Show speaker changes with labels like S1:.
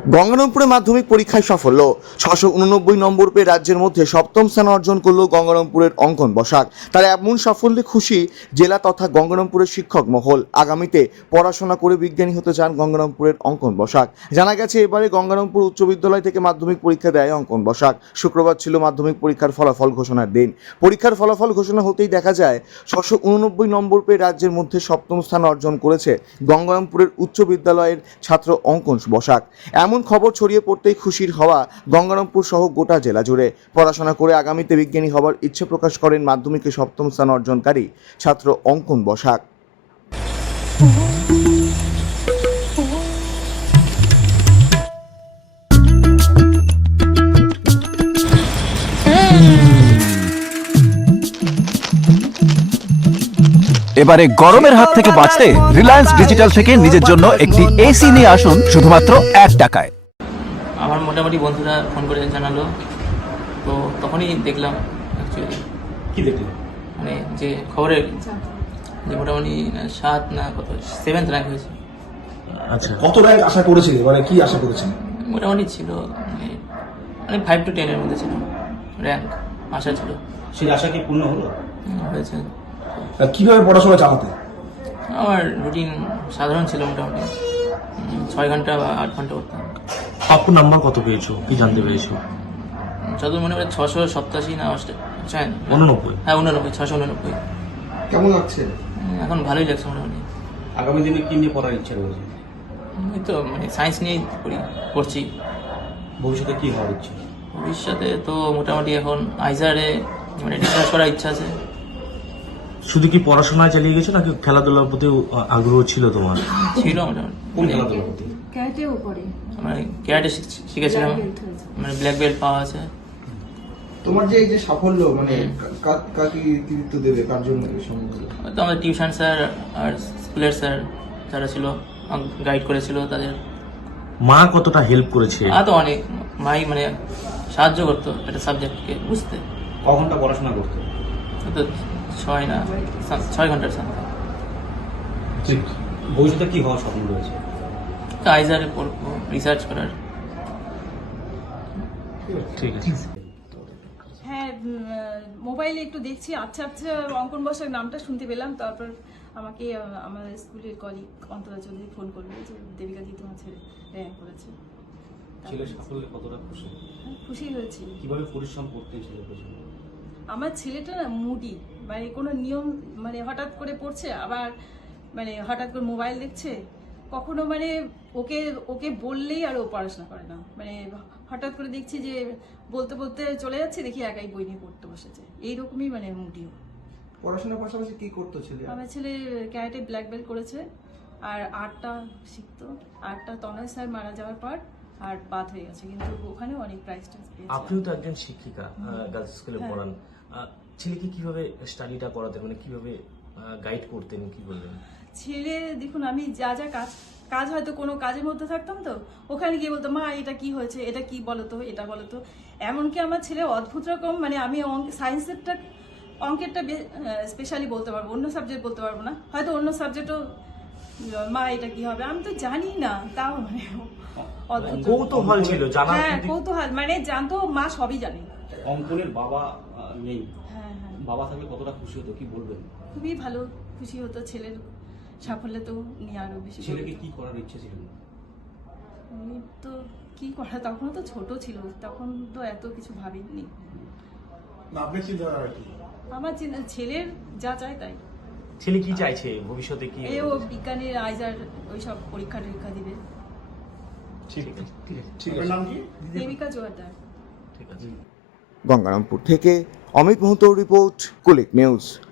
S1: গঙ্গারামপুরে মাধ্যমিক পরীক্ষায় সাফল্য 689 নম্বর পেয়ে রাজ্যের মধ্যে সপ্তম স্থান অর্জন করলো গঙ্গারামপুরের অঙ্কন বসাক। তার এমন সাফল্যে খুশি জেলা তথা গঙ্গারামপুরের শিক্ষক মহল। আগামীতে পড়াশোনা করে বিজ্ঞানী হতে চান গঙ্গারামপুরের অঙ্কন বসাক। জানা গেছে এবারে গঙ্গারামপুর উচ্চ বিদ্যালয় থেকে মাধ্যমিক পরীক্ষা দেয় অঙ্কন বসাক। শুক্রবার ছিল মাধ্যমিক পরীক্ষার ফলাফল ঘোষণার দিন। পরীক্ষার ফলাফল ঘোষণা হতেই দেখা যায় 689 নম্বর পেয়ে রাজ্যের মধ্যে সপ্তম স্থান অর্জন করেছে গঙ্গারামপুরের উচ্চ বিদ্যালয়ের ছাত্র অঙ্কন বসাক। এমন খবর ছড়িয়ে পড়তেই খুশির হওয়া গঙ্গারামপুর সহ গোটা জেলা জুড়ে। পড়াশোনা করে আগামীতে বিজ্ঞানী হবার ইচ্ছে প্রকাশ করেন মাধ্যমিকে সপ্তম স্থান অর্জনকারী ছাত্র অঙ্কন বসাক।
S2: এবারে গরমের হাত থেকে বাঁচতে রিলায়েন্স ডিজিটাল থেকে নিজের জন্য একটি এসি নিয়ে আসুন শুধুমাত্র 1 টাকায়।
S3: আমার মোটামুটি বন্ধুরা ফোন করে জানালো, তো তখনই দেখলাম অ্যাকচুয়ালি।
S4: কি দেখলি?
S3: মানে যে খবরের যে মোটামুটি 7 না কত 7th র্যাঙ্ক হয়েছে।
S4: আচ্ছা, কত র্যাঙ্ক আশা করেছিলি? মানে কি আশা করেছিলি?
S3: মোটামুটি ছিল মানে 5 to 10 এর মধ্যে ছিল র্যাঙ্ক, আশা ছিল।
S4: সেই আশা কি পূর্ণ হলো?
S3: হয়েছে।
S4: কিভাবে পড়াশোনা চালাতে?
S3: আমার রুটিন সাধারণ ছিল, মোটামুটি 6 ঘন্টা বা 8 ঘন্টা করতাম।
S4: টপ নাম্বার কত পেয়েছো, কি জানতে পেরেছো?
S3: যত মনে হয় 687 না
S4: 89।
S3: হ্যাঁ 89, 689।
S5: কেমন লাগছে?
S3: এখন ভালোই লাগছে মোটামুটি।
S4: আগামী দিনে কি নিয়ে পড়ার ইচ্ছা রয়েছে?
S3: এই তো মানে সায়েন্স নিয়েই পড়ছি।
S4: ভবিষ্যতে কি হওয়ার ইচ্ছে?
S3: ভবিষ্যতে তো মোটামুটি এখন আইজারে মানে রিসার্চ করার ইচ্ছা আছে।
S4: শুধু কি পড়াশোনায় চালিয়ে গেছো নাকি খেলাধুলার প্রতি আগ্রহ ছিল তোমার?
S3: ছিল মোটামুটি।
S4: কোন খেলাধুলার প্রতি?
S6: ক্যারাটেও করে।
S3: মানে ক্যারাটে শিখেছিলাম, মানে ব্ল্যাক বেল্ট পাওয়া আছে।
S5: তোমার যে এই যে সাফল্য মানে কাকে কৃতিত্ব দেবে, কার জন্য
S3: তো আমাদের টিউশন স্যার আর স্কুলের স্যার যারা ছিল গাইড করেছিল তাদের।
S4: মা কতটা হেল্প করেছে?
S3: তো অনেক, মাই মানে সাহায্য করতো একটা সাবজেক্টকে বুঝতে।
S4: ক ঘন্টা পড়াশোনা করতো?
S3: তো 6 ঘন্টার সামনে।
S4: ভবিষ্যতে কি হওয়ার স্বপ্ন রয়েছে?
S3: তো আইজারে পড়বো, রিসার্চ করার।
S4: ঠিক আছে।
S6: হ্যাঁ, মোবাইলে একটু দেখছি, আচ্ছা অঙ্কন বসাক নামটা শুনতে পেলাম। তারপর আমাকে আমার স্কুলের কলিগ অন্তরা চৌধুরী ফোন করলো যে দেবিকা দি তোমার ছেলে র্যাঙ্ক করেছে।
S4: ছেলের সাফল্যে কতটা খুশি?
S6: খুশি হয়েছি।
S4: কিভাবে পরিশ্রম করতে ছেলে পেছনে?
S6: আমার ছেলেটা না মুডি, মানে কোনো নিয়ম মানে হঠাৎ করে পড়ছে, আবার মানে হঠাৎ করে মোবাইল দেখছে। কখনো মানে ওকে বললেই আর ও পড়াশোনা করে না, মানে হঠাৎ করে দেখছি যে বলতে বলতে চলে যাচ্ছে, দেখি একাই বই নিয়ে পড়তে বসেছে। এইরকমই মানে মুডিও।
S5: পড়াশোনার পাশাপাশি কি করতো ছেলে?
S6: আমার ছেলে ক্যারাটে ব্ল্যাক বেল্ট করেছে, আর আর্টটা শিখতো। আর্টটা তনয় স্যার মারা যাওয়ার পর আর বাদ হয়ে গেছে, কিন্তু ওখানেও অনেক প্রাইজ পেয়েছে।
S7: আপনিও তো একজন শিক্ষিকা, গার্লস স্কুলে পড়ান। ছেলেকে কিভাবে স্টাডিটা করাতেন, মানে কিভাবে গাইড করতেন, কি বলবেন?
S6: ছেলে দেখুন, আমি যা কাজ হয়তো কোনো কাজের মধ্যে থাকতাম, তো ওখানে গিয়ে বলতো মা এটা কি হয়েছে, এটা কি বলতো, এটা বলতো। এমনকি আমার ছেলে অদ্ভুত রকম, মানে আমি অঙ্কেরটা স্পেশালি বলতে পারবো, অন্য সাবজেক্ট বলতে পারবো না। হয়তো অন্য সাবজেক্টও মা এটা কি হবে, আমি তো জানি না, তাও মানে
S7: কৌতূহল ছিল জানা।
S6: হ্যাঁ, কৌতূহল, মানে জানতো মা সবই জানে।
S4: অঙ্কনের বাবা নেই,
S6: হ্যাঁ,
S4: বাবা থাকলে কতটা খুশি হতো, কি বলবেন?
S6: খুবই ভালো খুশি হতো ছেলের সাফল্যে, তো নিয়ে আরো বেশি।
S4: ছেলেকে কি করার ইচ্ছে ছিল?
S6: তো কি করা, তখন তো ছোট ছিল, তখন তো এত কিছু ভাবিনি। আমার ছেলের যা চায় তাই।
S7: ছেলে কি চাইছে ভবিষ্যতে, কি
S6: ও বিজ্ঞানের আইজার ওইসব পরীক্ষা টরীক্ষা দিবে।
S7: ঠিক আছে, ঠিক আছে।
S5: নাম কি?
S6: দেবিকা জোয়ারদার।
S7: ঠিক আছে।
S1: গঙ্গারামপুর থেকে অমিত মোহতোর রিপোর্ট, কুলিক নিউজ।